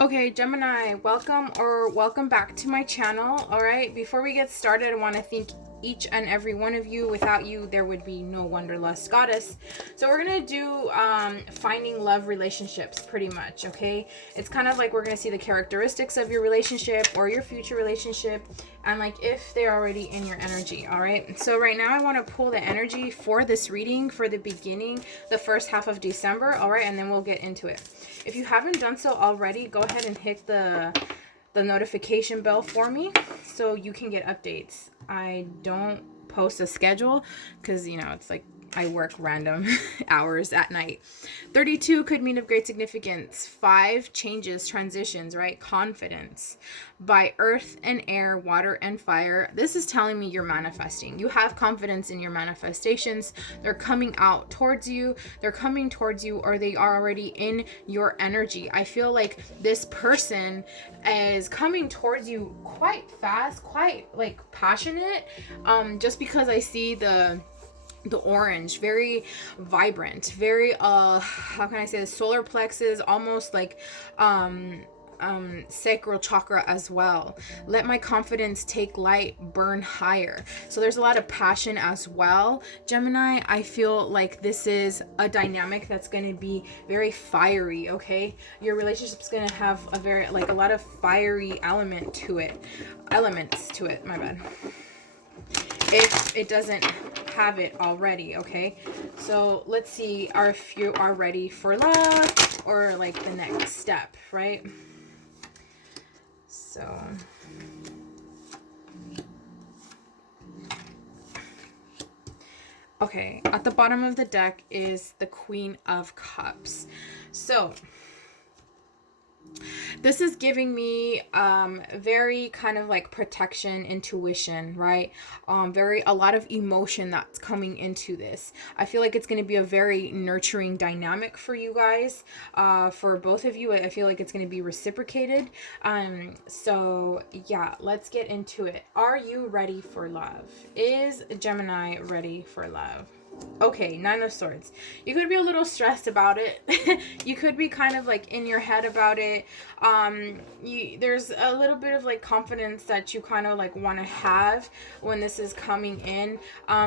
Okay, Gemini, welcome back to my channel. All right, before we get started, I want to thank each and every one of you. Without you, there would be no Wanderlust Goddess. So we're gonna do finding love relationships, pretty much. Okay, it's kind of like we're gonna see the characteristics of your relationship or your future relationship, and like if they're already in your energy. All right, so right now I want to pull the energy for this reading for the beginning, the first half of December. All right, and then we'll get into it. If you haven't done so already, go ahead and hit the notification bell for me so you can get updates. I don't post a schedule because, it's like I work random hours at night. 32 could mean of great significance. 5 changes, transitions, right? Confidence. By earth and air, water and fire. This is telling me you're manifesting. You have confidence in your manifestations. They're coming out towards you. They're coming towards you, or they are already in your energy. I feel like this person is coming towards you quite fast, quite like passionate. Just because I see the orange, very vibrant, very how can I say this, solar plexus, almost like sacral chakra as well. Let my confidence take light, burn higher. So there's a lot of passion as well, Gemini. I feel like this is a dynamic that's going to be very fiery. Okay, your relationship's going to have a lot of fiery elements to it, my bad, if it doesn't have it already. Okay, so let's see if you are ready for love or like the next step, right? So okay, at the bottom of the deck is the Queen of Cups. So this is giving me very kind of like protection, intuition, right? A lot of emotion that's coming into this. I feel like it's going to be a very nurturing dynamic for you guys, for both of you. I feel like it's going to be reciprocated. So yeah, let's get into it. Are you ready for love? Is Gemini ready for love? Okay, 9 of Swords. You could be a little stressed about it. You could be kind of like in your head about it. There's a little bit of like confidence that you kind of like want to have when this is coming in.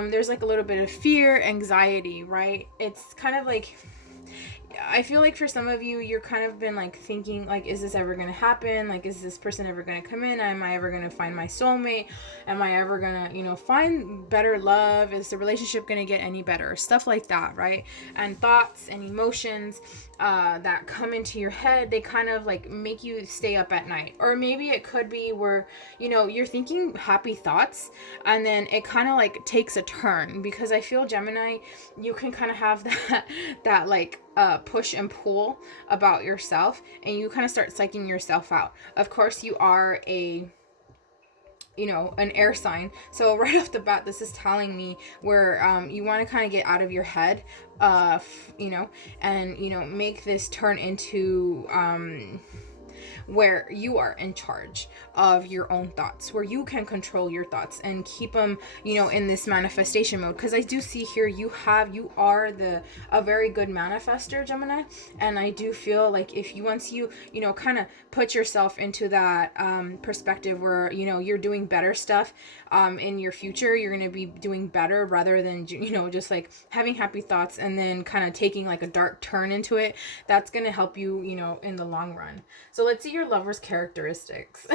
There's like a little bit of fear, anxiety, right? It's kind of like, I feel like for some of you, you're kind of been like thinking like, is this ever going to happen? Like, is this person ever going to come in? Am I ever going to find my soulmate? Am I ever going to, find better love? Is the relationship going to get any better? Stuff like that, right? And thoughts and emotions that come into your head, they kind of like make you stay up at night. Or maybe it could be where, you're thinking happy thoughts and then it kind of like takes a turn, because I feel, Gemini, you can kind of have that like push and pull about yourself, and you kind of start psyching yourself out. Of course, you are an air sign, so right off the bat, this is telling me where you want to kind of get out of your head, and make this turn into where you are in charge of your own thoughts, where you can control your thoughts and keep them, in this manifestation mode. Because I do see here you are a very good manifester, Gemini, and I do feel like if you once you kind of put yourself into that perspective where you're doing better stuff in your future, you're going to be doing better rather than just like having happy thoughts and then kind of taking like a dark turn into it. That's going to help you in the long run. So let's see your lover's characteristics.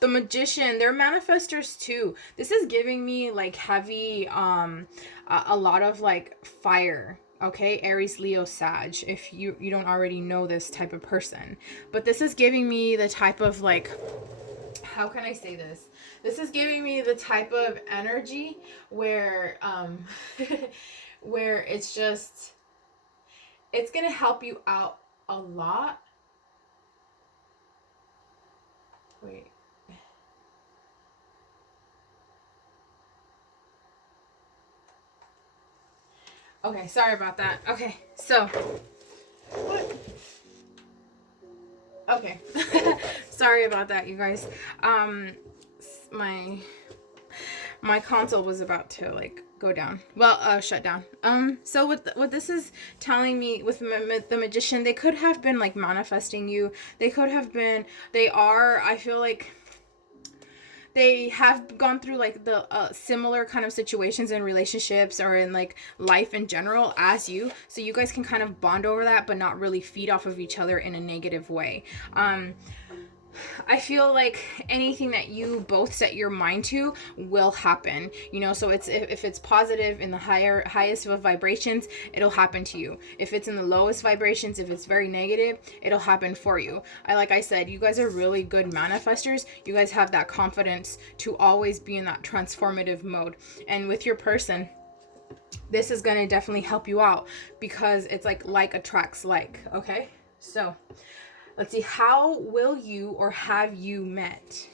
The Magician, they're manifestors too. This is giving me like heavy a lot of like fire. Okay, Aries, Leo, Sag, if you don't already know this type of person. But this is giving me the type of like, how can I say this? This is giving me the type of energy where where it's going to help you out a lot. Wait. Okay, sorry about that. Okay, so. What? Okay. Sorry about that, you guys. My console was about to like go down. Well, shut down. So what this is telling me with the magician, they could have been like manifesting you. They could have been. They are. I feel like they have gone through like the similar kind of situations in relationships or in like life in general as you, so you guys can kind of bond over that but not really feed off of each other in a negative way. I feel like anything that you both set your mind to will happen, you know. So it's, if it's positive in the highest of vibrations, it'll happen to you. If it's in the lowest vibrations, if it's very negative, it'll happen for you. Like I said, you guys are really good manifestors. You guys have that confidence to always be in that transformative mode. And with your person, this is going to definitely help you out, because it's like attracts like. Okay, so let's see. How will you or have you met?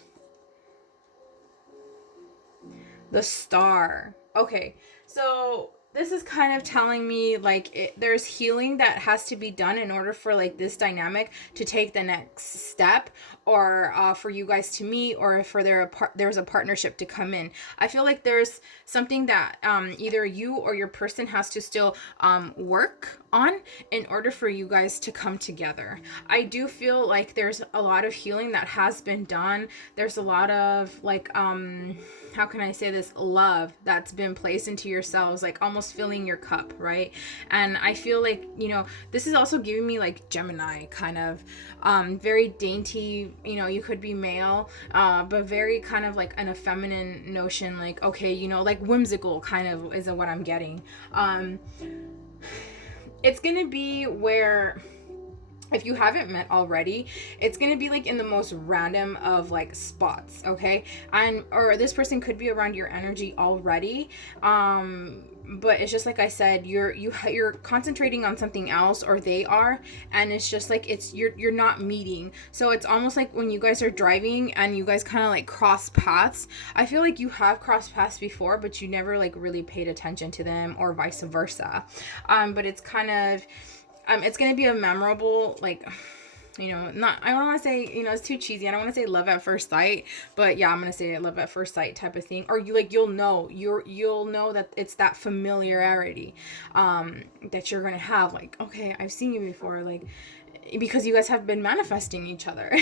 The Star. Okay, so this is kind of telling me like there's healing that has to be done in order for like this dynamic to take the next step, or for you guys to meet, or for there's a partnership to come in. I feel like there's something that either you or your person has to still work on in order for you guys to come together. I do feel like there's a lot of healing that has been done. There's a lot of like how can I say this, love that's been placed into yourselves, like almost filling your cup, right? And I feel like, you know, this is also giving me like Gemini kind of very dainty, you know, you could be male, but very kind of like an feminine notion, like, okay, you know, like whimsical kind of is what I'm getting. It's gonna be where, if you haven't met already, it's gonna be like in the most random of like spots, okay? And or this person could be around your energy already, but it's just like I said, you're concentrating on something else, or they are, and it's just like you're not meeting. So it's almost like when you guys are driving and you guys kind of like cross paths. I feel like you have crossed paths before, but you never like really paid attention to them, or vice versa. But it's kind of it's gonna be a memorable, like, you know, not, I don't want to say, you know, it's too cheesy. I don't want to say love at first sight, but yeah, I'm gonna say love at first sight type of thing. Or you'll know that it's that familiarity that you're gonna have, like, okay, I've seen you before, like, because you guys have been manifesting each other.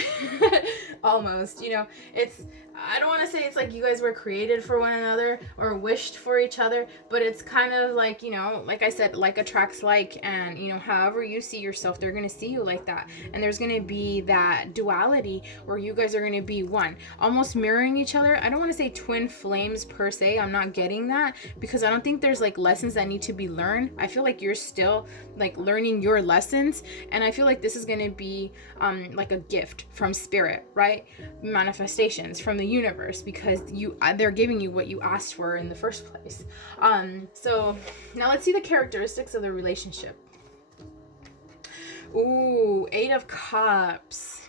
Almost, you know, it's, I don't want to say it's like you guys were created for one another or wished for each other, but it's kind of like, you know, like I said, like attracts like, and, you know, however you see yourself, they're going to see you like that. And there's going to be that duality where you guys are going to be one, almost mirroring each other. I don't want to say twin flames per se. I'm not getting that, because I don't think there's like lessons that need to be learned. I feel like you're still like learning your lessons, and I feel like this is going to be like a gift from spirit, right? Manifestations from the universe, because they're giving you what you asked for in the first place. So now let's see the characteristics of the relationship. Ooh, 8 of Cups.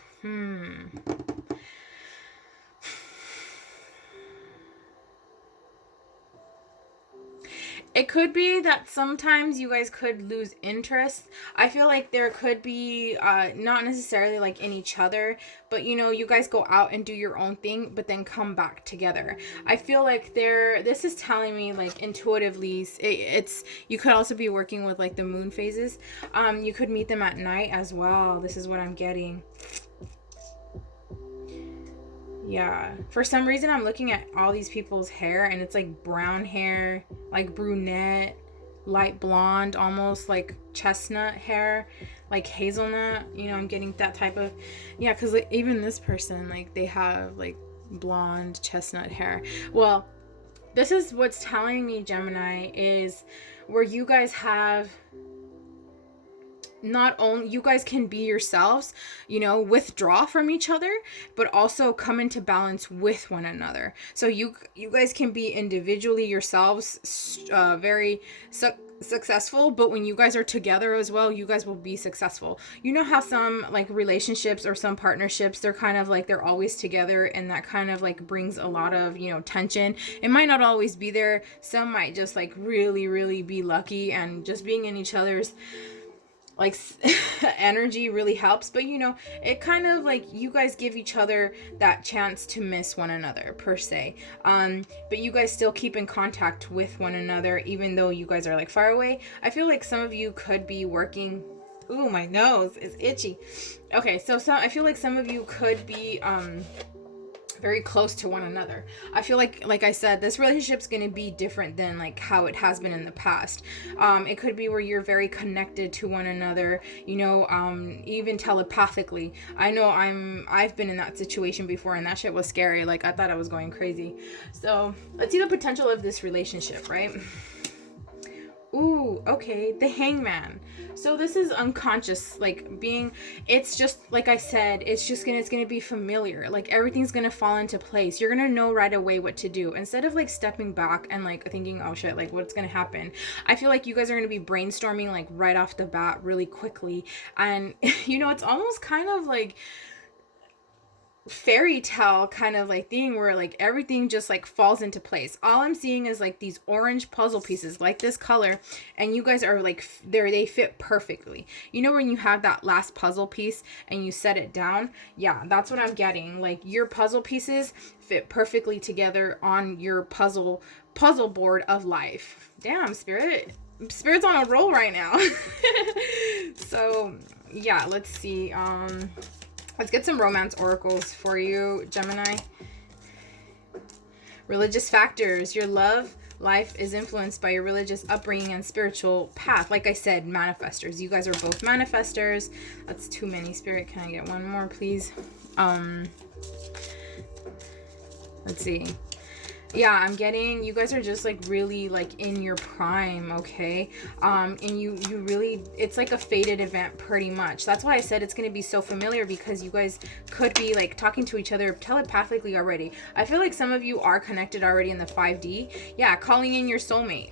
It could be that sometimes you guys could lose interest. I feel like there could be, not necessarily like in each other, but, you know, you guys go out and do your own thing, but then come back together. I feel like this is telling me like intuitively, it's, you could also be working with like the moon phases. You could meet them at night as well. This is what I'm getting. Yeah, for some reason I'm looking at all these people's hair, and it's like brown hair, like brunette, light blonde, almost like chestnut hair, like hazelnut, you know. I'm getting that type of, yeah, because like even this person, like they have like blonde chestnut hair. Well, this is what's telling me, Gemini, is where you guys have, not only you guys can be yourselves, you know, withdraw from each other, but also come into balance with one another. So you guys can be individually yourselves, very successful, but when you guys are together as well, you guys will be successful. You know how some like relationships or some partnerships, they're kind of like they're always together, and that kind of like brings a lot of, you know, tension. It might not always be there. Some might just like really be lucky and just being in each other's like energy really helps, but you know, it kind of like you guys give each other that chance to miss one another per se. But you guys still keep in contact with one another even though you guys are like far away. I feel like some of you could be working. Ooh, my nose is itchy. Okay, so I feel like some of you could be very close to one another. I feel like I said, this relationship's going to be different than like how it has been in the past. It could be where you're very connected to one another, you know, even telepathically. I know I've been in that situation before, and that shit was scary. Like, I thought I was going crazy. So let's see the potential of this relationship, right? Ooh, okay, the Hangman. So this is unconscious, like being, it's just like I said, it's gonna be familiar. Like everything's gonna fall into place. You're gonna know right away what to do. Instead of like stepping back and like thinking, oh shit, like what's gonna happen. I feel like you guys are gonna be brainstorming like right off the bat really quickly. And you know, it's almost kind of like fairy tale kind of like thing where like everything just like falls into place. All I'm seeing is like these orange puzzle pieces like this color, and you guys are like they fit perfectly. You know when you have that last puzzle piece and you set it down? Yeah, that's what I'm getting. Like your puzzle pieces fit perfectly together on your puzzle board of life. Damn, spirit's on a roll right now. So yeah, let's see. Let's get some romance oracles for you, Gemini. Religious factors. Your love life is influenced by your religious upbringing and spiritual path. Like I said, manifestors. You guys are both manifestors. That's too many, Spirit. Can I get one more, please? Let's see. Yeah, I'm getting, you guys are just like really like in your prime, okay? And you really, it's like a fated event pretty much. That's why I said it's going to be so familiar, because you guys could be like talking to each other telepathically already. I feel like some of you are connected already in the 5D. Yeah, calling in your soulmate.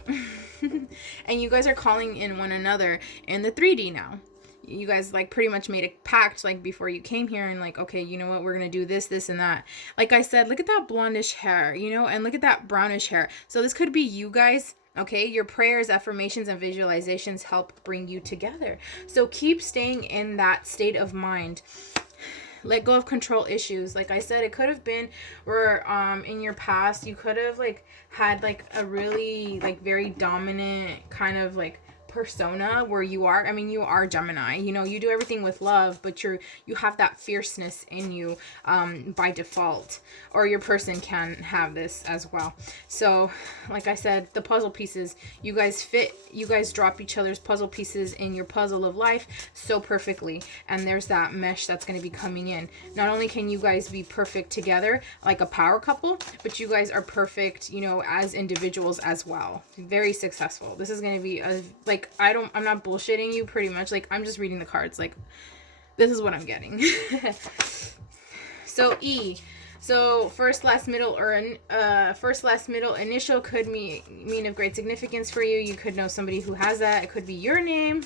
And you guys are calling in one another in the 3D now. You guys like pretty much made a pact like before you came here, and like, okay, you know what, we're gonna do this and that. Like I said, look at that blondish hair, you know, and look at that brownish hair. So this could be you guys. Okay, your prayers, affirmations, and visualizations help bring you together. So keep staying in that state of mind. Let go of control issues. Like I said, it could have been where in your past you could have like had like a really like very dominant kind of like persona where you are, I mean, you are Gemini, you know, you do everything with love, but you have that fierceness in you by default, or your person can have this as well. So like I said, the puzzle pieces, you guys fit, you guys drop each other's puzzle pieces in your puzzle of life so perfectly, and there's that mesh that's going to be coming in. Not only can you guys be perfect together like a power couple, but you guys are perfect, you know, as individuals as well. Very successful. This is going to be a like, I'm not bullshitting you pretty much. Like, I'm just reading the cards. Like, this is what I'm getting. So E. So first, last, middle, or first, last, middle, initial could mean of great significance for you. You could know somebody who has that. It could be your name.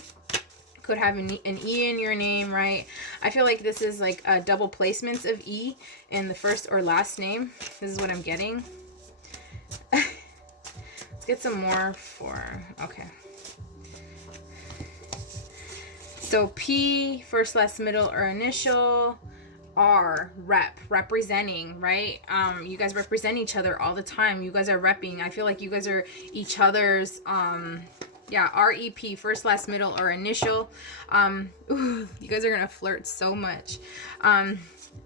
Could have an E in your name, right? I feel like this is like double placements of E in the first or last name. This is what I'm getting. Let's get some more for, okay. So P, first, last, middle, or initial. R, representing, right? You guys represent each other all the time. You guys are repping. I feel like you guys are each other's, yeah, REP, first, last, middle, or initial. Ooh, you guys are gonna flirt so much.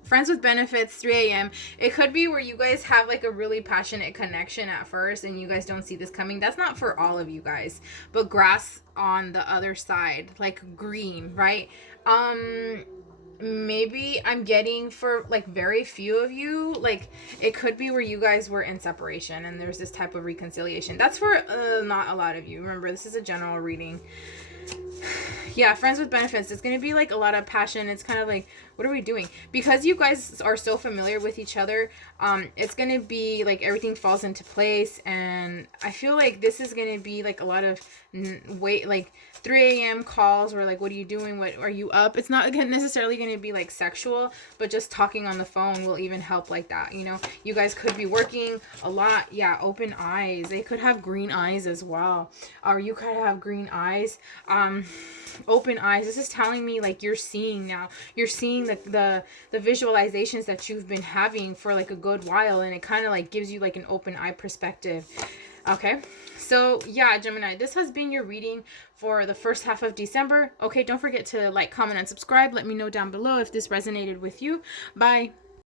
Friends with benefits, 3 a.m. It could be where you guys have like a really passionate connection at first and you guys don't see this coming. That's not for all of you guys, but grass on the other side, like green, right? Maybe I'm getting for like very few of you, like it could be where you guys were in separation and there's this type of reconciliation. That's for not a lot of you. Remember, this is a general reading. Yeah, friends with benefits. It's going to be like a lot of passion. It's kind of like, what are we doing? Because you guys are so familiar with each other, it's going to be like everything falls into place. And I feel like this is going to be like a lot of like 3 a.m. calls where like, what are you doing? What are you up? It's not necessarily going to be like sexual, but just talking on the phone will even help like that. You know, you guys could be working a lot. Yeah, open eyes. They could have green eyes as well. Or you could have green eyes. open eyes. This is telling me like you're seeing now. You're seeing the visualizations that you've been having for like a good while, and it kind of like gives you like an open eye perspective. Okay, so yeah, Gemini, this has been your reading for the first half of December. Okay, don't forget to like, comment, and subscribe. Let me know down below if this resonated with you. Bye.